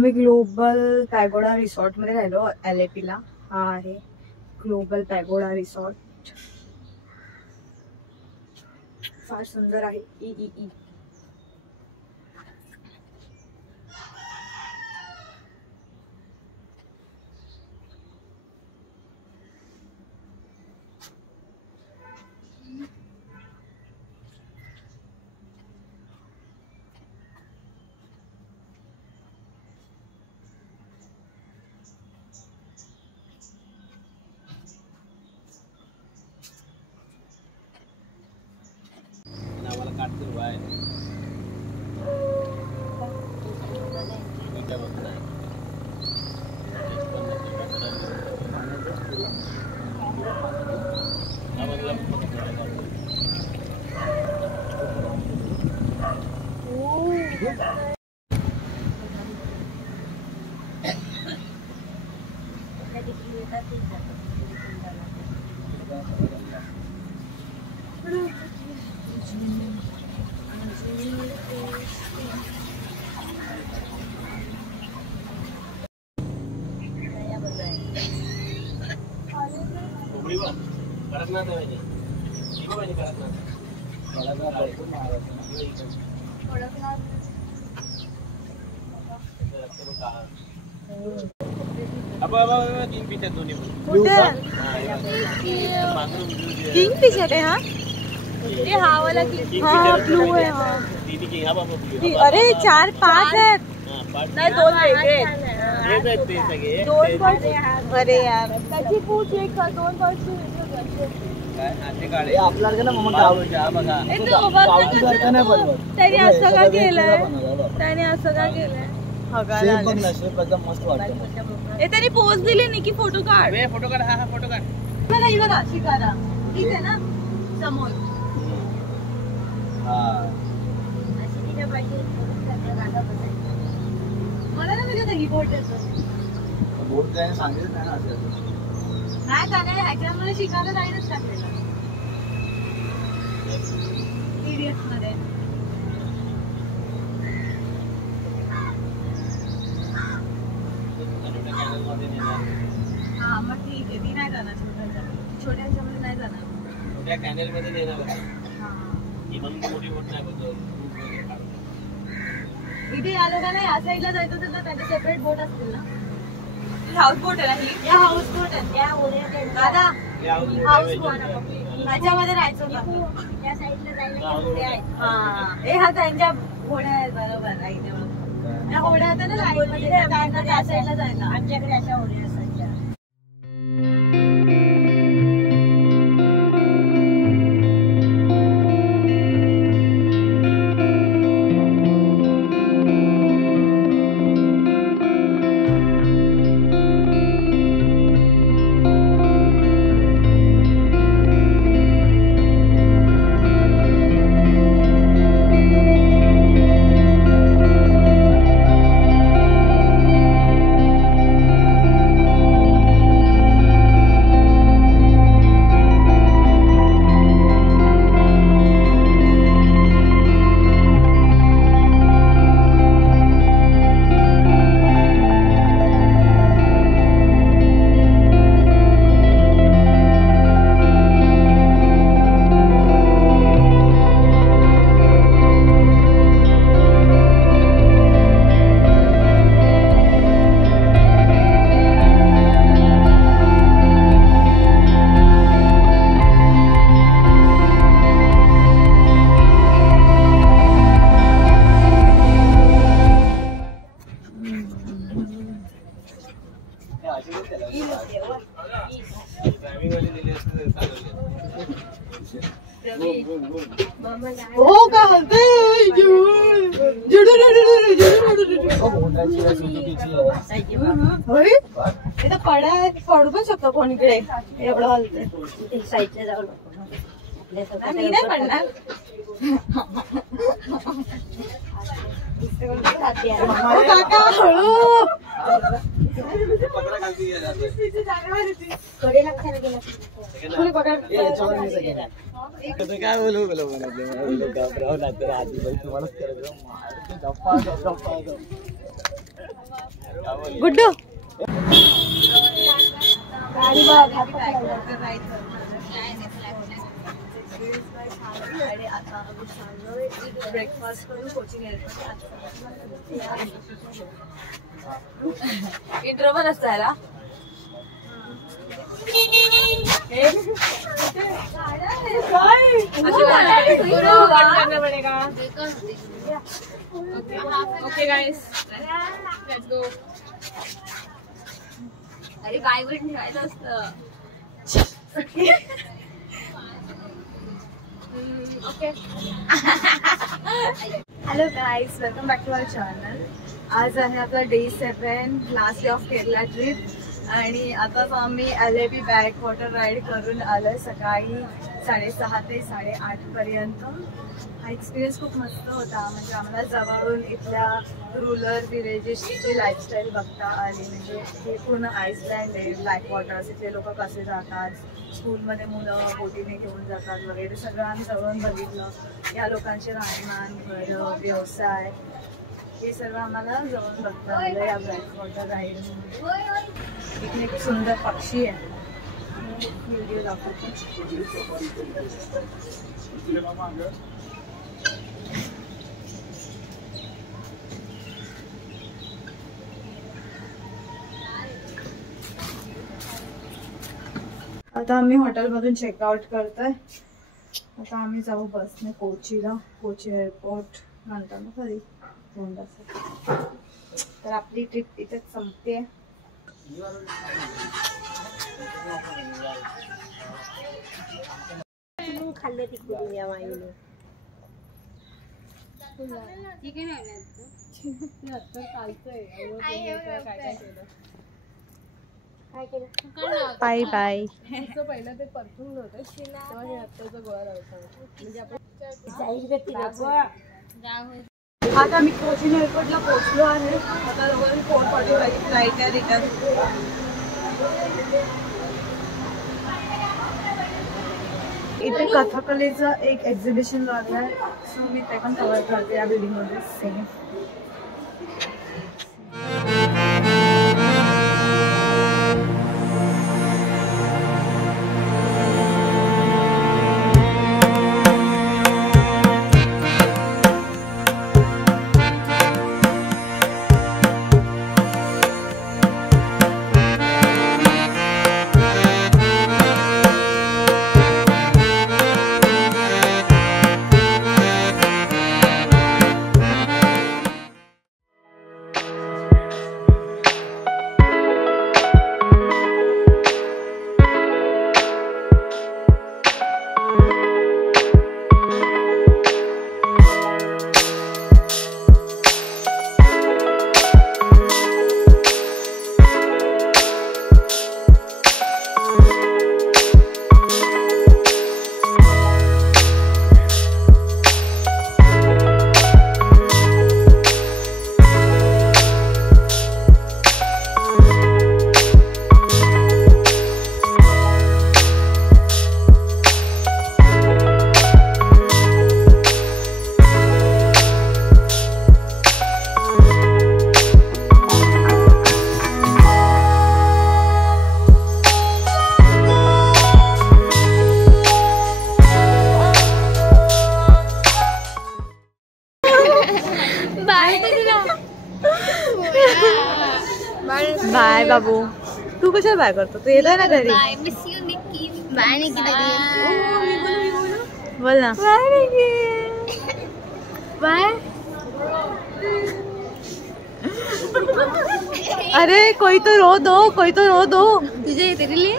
आम्ही global pagoda resort मध्ये राहिलो LAP ला. हा आहे ग्लोबल पॅगोडा रिसॉर्ट. फार सुंदर आहे. ई किंग फिशर है. ये हा वाला किंग. हाँ ब्लू है. हाँ अरे 4-5 है. नाही 2 वेगळे. अरे यार त्याची पूछ एक 2 वर्ष आपल्याला मग त्याने असं का केलंय. त्याने पोज दिली नाही की फोटो काढ. हा फोटो काढ. बघा शिकारा ठीक आहे ना समोर. मला ना म्हणजे ही बोट सांगितलं नाही त्याने ह्याच्यामध्ये शिकायला जाईनच टाकलेलं पीडीएफ मध्ये. हा मग ठीक आहे. ती नाही जाणार छोट्याच्या मध्ये नाही जाणार. छोट्या कॅनल मध्ये नेणार. इथे या लोकांना या साईडला जायचं असेल तर त्याचे सेपरेट बोट असतील ना. हाऊस बोट आहे ना ही. या हाऊस बोट आहे दादा. हाऊस बोट त्याच्यामध्ये राहायचं ना. त्या साईडला जायला घोडे आहेत. हा हा त्यांच्या घोड्या आहेत बरोबर. त्या घोड्या होत्या ना लाईन मध्ये त्या साईडला जायला. आमच्याकडे अशा घोड्या असायच्या. हो का पडू पण शकतो कोणीकडे एवढं हलतंय. साईडला जाऊ नको. मी नाही पडणार. काका हळू काय बोलू घाबराव ना तर आधी तुम्हालाच करायचं गुड्डू ब्रेकफास्ट करून कोचिंग इंट्रो पण असतो याला ओके गाइस लेट्स गो अरे काय पण ठेवायचं असतं okay hello guys welcome back to our channel आज आहे आपला day 7 last day of Kerala trip आणि आताच आम्ही LAB बॅक वॉटर राईड करून आलोय सकाळी 6:30 ते 8:30 पर्यंत हा एक्सपिरियन्स खूप मस्त होता म्हणजे आम्हाला जवळून इथल्या रुरल विलेजेसची लाईफस्टाईल बघता आली म्हणजे हे पूर्ण आईसलँड आहे ब्लॅक वॉटर्स इथले लोक कसे जातात स्कूलमध्ये मुलं बोटीने घेऊन जातात वगैरे सगळं आम्ही जवळून बघितलं या लोकांचे राहणीमान घरं व्यवसाय हे सर्व आम्हाला जवळून बघता आलं या ब्लॅक वॉटर राईड इथे एक सुंदर पक्षी आहे व्हिडिओ दाखवतो आता आम्ही हॉटेलमधून चेकआउट करतोय आता आम्ही जाऊ बसने कोचीला कोची एअरपोर्ट म्हणतात ना खरी तर आपली ट्रिप इथेच संपते खाल्ले तिकडून या माईने बाय बाय पहिलं ते परफ्यूम नव्हतं तेव्हा हे हत्तीचा गोळा लावतो म्हणजे आपण आता आम्ही कोचिन एअरपोर्टला पोहोचलो आहे आता जवळ 4:45 फ्लाईट आहे रिटर्न इथे कथकलीचं एक एक्झिबिशन लागलं आहे सो मी ते पण कव्हर करते या बिल्डिंगमध्ये सेम बाय बाबू तू कशाला बाय करतो तू येतोय ना घरी बोल ना बाय अरे कोई तो रो दो तुझे तेरे लिए